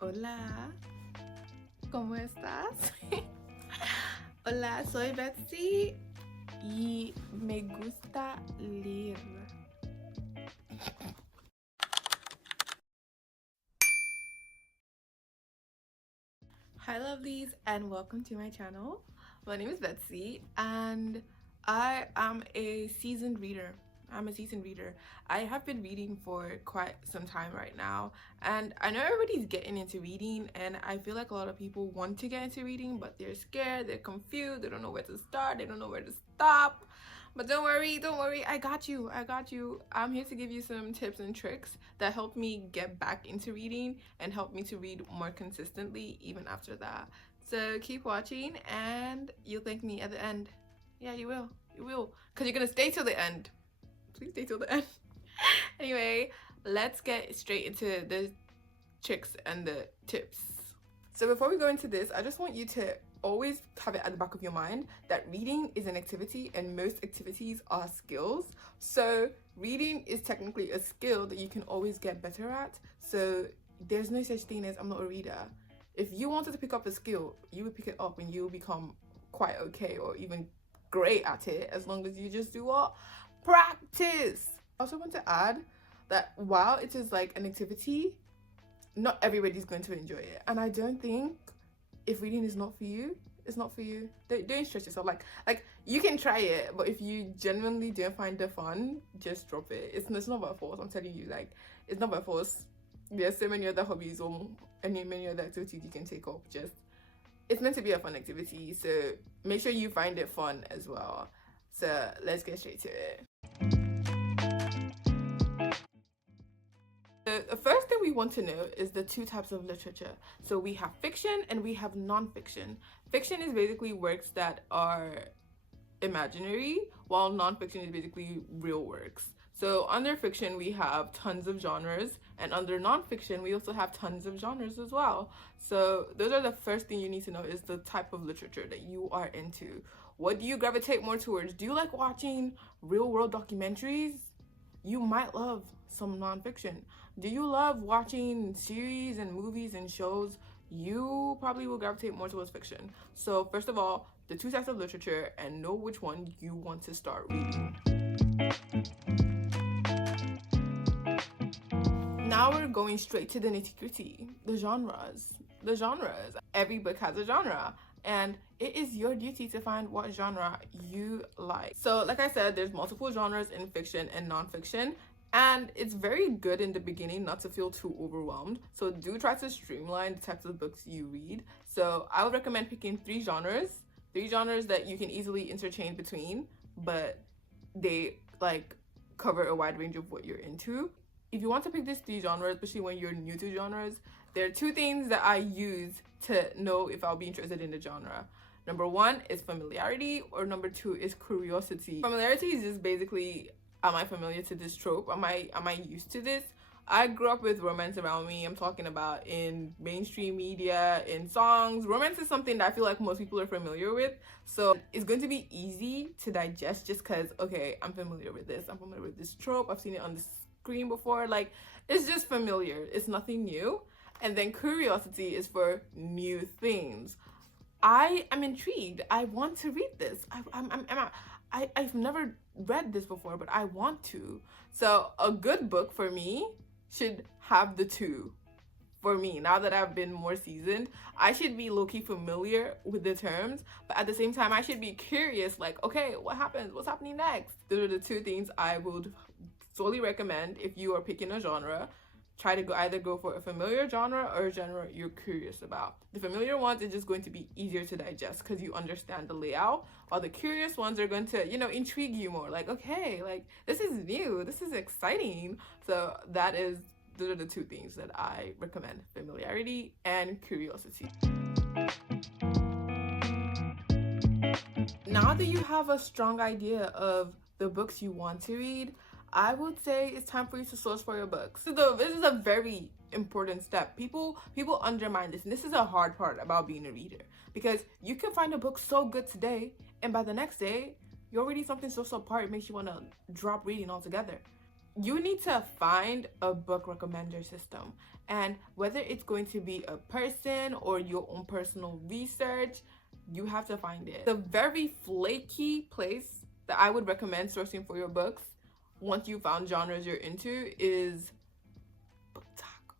Hola, ¿cómo estás? Hola, soy Betsy y me gusta leer. Hi lovelies and welcome to my channel. My name is Betsy and I am a seasoned reader. I have been reading for quite some time right now, and I know everybody's getting into reading, and I feel like a lot of people want to get into reading, but they're scared, they're confused, they don't know where to start, they don't know where to stop. But don't worry, I got you. I'm here to give you some tips and tricks that help me get back into reading and help me to read more consistently even after that. So keep watching and you'll thank me at the end. Yeah, you will. You will. Because you're going to stay till the end. Please stay till the end. Anyway, let's get straight into the tricks and the tips. So before we go into this, I just want you to always have it at the back of your mind that reading is an activity and most activities are skills. So reading is technically a skill that you can always get better at. So there's no such thing as I'm not a reader. If you wanted to pick up a skill, you would pick it up and you will become quite okay or even great at it as long as you just do what? Practice. I also want to add that while it is like an activity, not everybody's going to enjoy it, and I don't think if reading is not for you, it's not for you. Don't stress yourself. Like you can try it, but if you genuinely don't find the fun, just drop it. It's not by force. I'm telling you, like it's not by force. There's so many other hobbies or many other activities you can take up. Just it's meant to be a fun activity, so make sure you find it fun as well. So let's get straight to it. The first thing we want to know is the two types of literature. So we have fiction and we have non-fiction. Fiction is basically works that are imaginary, while non-fiction is basically real works. So under fiction we have tons of genres, and under non-fiction we also have tons of genres as well. So those are the first thing you need to know is the type of literature that you are into. What do you gravitate more towards? Do you like watching real world documentaries? You might love some nonfiction. Do you love watching series and movies and shows? You probably will gravitate more towards fiction. So first of all, the two types of literature and know which one you want to start reading. Now we're going straight to the nitty-gritty, the genres. The genres. Every book has a genre, and it is your duty to find what genre you like. So like I said, there's multiple genres in fiction and non-fiction, and it's very good in the beginning not to feel too overwhelmed. So do try to streamline the types of books you read. So I would recommend picking three genres that you can easily interchange between, but they like cover a wide range of what you're into. If you want to pick these three genres, especially when you're new to genres, there are two things that I use to know if I'll be interested in the genre. Number one is familiarity, or number two is curiosity. Familiarity is just basically, am I familiar to this trope? Am I used to this? I grew up with romance around me. I'm talking about in mainstream media, in songs. Romance is something that I feel like most people are familiar with. So it's going to be easy to digest just because, okay, I'm familiar with this. I'm familiar with this trope. I've seen it on the screen before. Like, it's just familiar. It's nothing new. And then curiosity is for new things. I am intrigued. I want to read this. I've never read this before, but I want to. So a good book for me should have the two. For me, now that I've been more seasoned, I should be low-key familiar with the terms, but at the same time I should be curious, like, okay, what happens, what's happening next? Those are the two things I would solely recommend if you are picking a genre. Try to either go for a familiar genre or a genre you're curious about. The familiar ones is just going to be easier to digest because you understand the layout, while the curious ones are going to, intrigue you more. Like, okay, like this is new, this is exciting. So those are the two things that I recommend: familiarity and curiosity. Now that you have a strong idea of the books you want to read, I would say it's time for you to source for your books. This is a very important step. People undermine this, and this is a hard part about being a reader, because you can find a book so good today, and by the next day, you're reading something so subpar it makes you want to drop reading altogether. you need to find a book recommender system, and whether it's going to be a person or your own personal research, you have to find it. The very flaky place that I would recommend sourcing for your books once you found genres you're into is BookTok.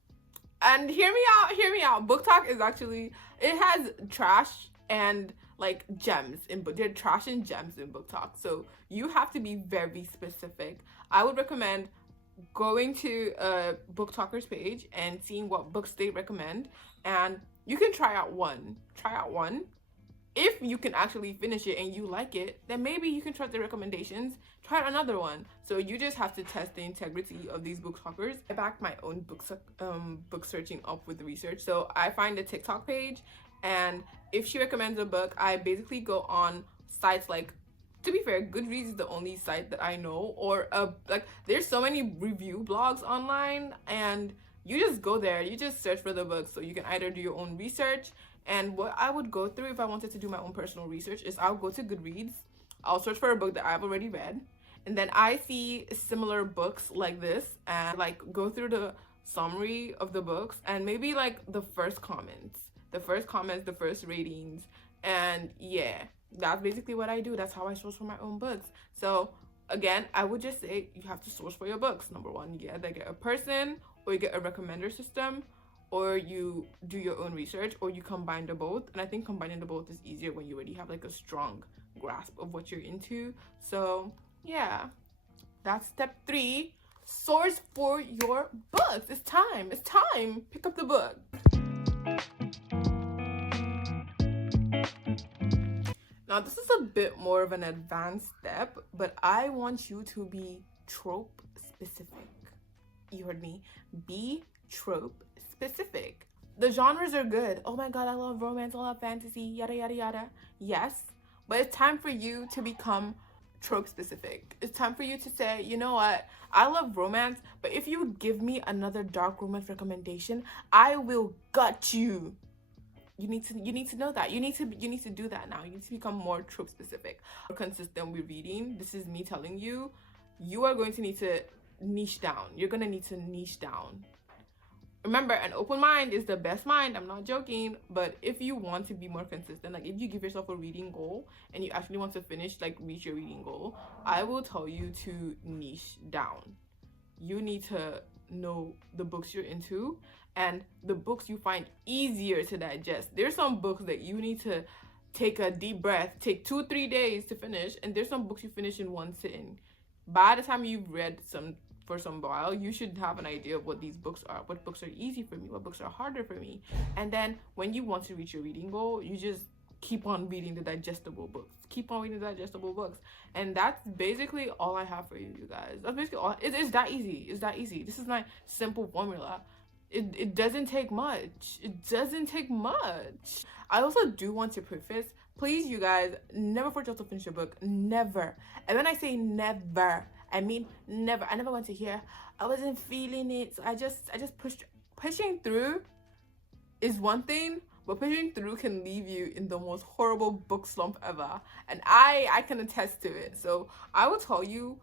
And hear me out. BookTok is actually, it has trash and like gems in book. They're trash and gems in BookTok, so you have to be very specific. I would recommend going to a BookTokers page and seeing what books they recommend, and you can try out one. If you can actually finish it and you like it, then maybe you can trust the recommendations, try out another one. So you just have to test the integrity of these BookTokers. I back my own book searching up with research. So I find a TikTok page, and if she recommends a book, I basically go on sites like, to be fair, Goodreads is the only site that I know, or like there's so many review blogs online, and you just go there, you just search for the book. So you can either do your own research, and what I would go through if I wanted to do my own personal research is I'll go to Goodreads, I'll search for a book that I've already read, and then I see similar books like this and like go through the summary of the books and maybe like the first comments, the first ratings, and yeah, that's basically what I do. That's how I source for my own books. So again, I would just say you have to source for your books. Number one, you either get a person, or you get a recommender system, or you do your own research, or you combine the both. And I think combining the both is easier when you already have like a strong grasp of what you're into. So yeah, that's step 3. Source for your books. It's time. Pick up the book. Now, this is a bit more of an advanced step, but I want you to be trope specific. You heard me. Be trope specific. The genres are good. Oh my god, I love romance, I love fantasy, yada yada yada. Yes, but it's time for you to become trope specific. It's time for you to say, you know what, I love romance, but if you give me another dark romance recommendation, I will gut you. You need to know that. You need to do that now. You need to become more trope specific, more consistent with reading. This is me telling you, you are going to need to niche down. You're gonna need to niche down. Remember, an open mind is the best mind. I'm not joking. But if you want to be more consistent, like if you give yourself a reading goal and you actually want to finish, like reach your reading goal, I will tell you to niche down. You need to know the books you're into and the books you find easier to digest. There's some books that you need to take a deep breath, take 2-3 days to finish, and there's some books you finish in one sitting. By the time you've read some for some while, you should have an idea of what these books are, what books are easy for me, what books are harder for me. And then when you want to reach your reading goal, you just keep on reading the digestible books. And that's basically all I have for you, you guys. That's basically all. It's that easy. This is my simple formula. It doesn't take much. I also do want to preface, please, you guys, never force yourself to finish a book. Never. And when I say never, I mean never. I never want to hear, I wasn't feeling it, so I just pushed. Pushing through is one thing, but pushing through can leave you in the most horrible book slump ever. And I can attest to it. So I will tell you,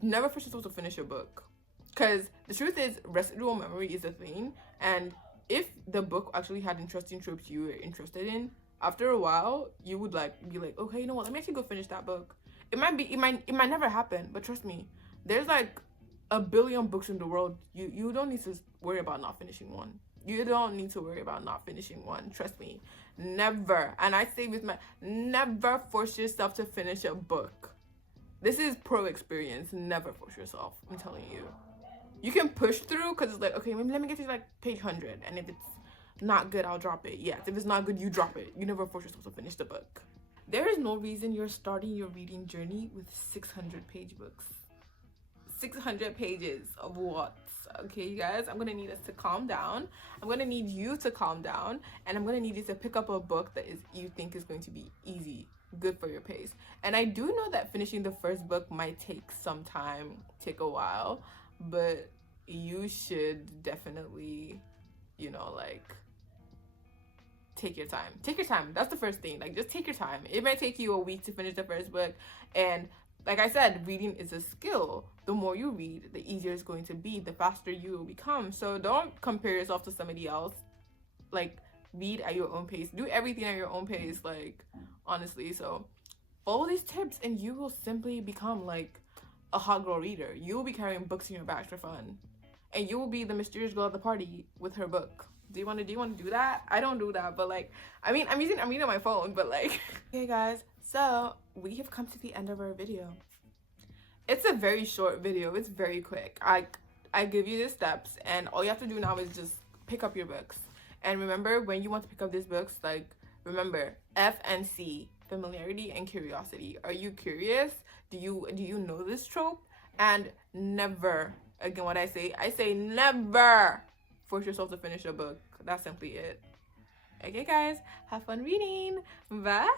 never force yourself to finish a book. Because the truth is, residual memory is a thing. And if the book actually had interesting tropes you were interested in, after a while, you would be like, okay, you know what, let me actually go finish that book. It might never happen, but trust me, there's like 1 billion books in the world. You don't need to worry about not finishing one. Trust me. Never. And I say with never force yourself to finish a book. This is pro experience. Never force yourself. I'm telling you. You can push through because it's like, okay, maybe let me get to like page 100. And if it's not good, I'll drop it. Yes, if it's not good, you drop it. You never force yourself to finish the book. There is no reason you're starting your reading journey with 600-page books. 600 pages of what? Okay, you guys, I'm gonna need us to calm down. I'm gonna need you to calm down, and I'm gonna need you to pick up a book that you think is going to be easy, good for your pace. And I do know that finishing the first book might take some time, take a while, but you should definitely, take your time. That's the first thing. Just take your time. It might take you a week to finish the first book, and like I said, reading is a skill. The more you read, the easier it's going to be, the faster you will become. So don't compare yourself to somebody else. Like, read at your own pace. Do everything at your own pace, like, honestly. So follow these tips and you will simply become like a hot girl reader. You will be carrying books in your bags for fun. And you will be the mysterious girl at the party with her book. Do you want to do that? I don't do that, but like, I mean, I'm reading on my phone, but like. Okay guys, so we have come to the end of our video. It's a very short video. It's very quick. I give you the steps, and all you have to do now is just pick up your books. And remember, when you want to pick up these books, like, remember F and C, familiarity and curiosity. Are you curious? Do you know this trope? And never, again, what I say never force yourself to finish a book. That's simply it. Okay guys, have fun reading. Bye.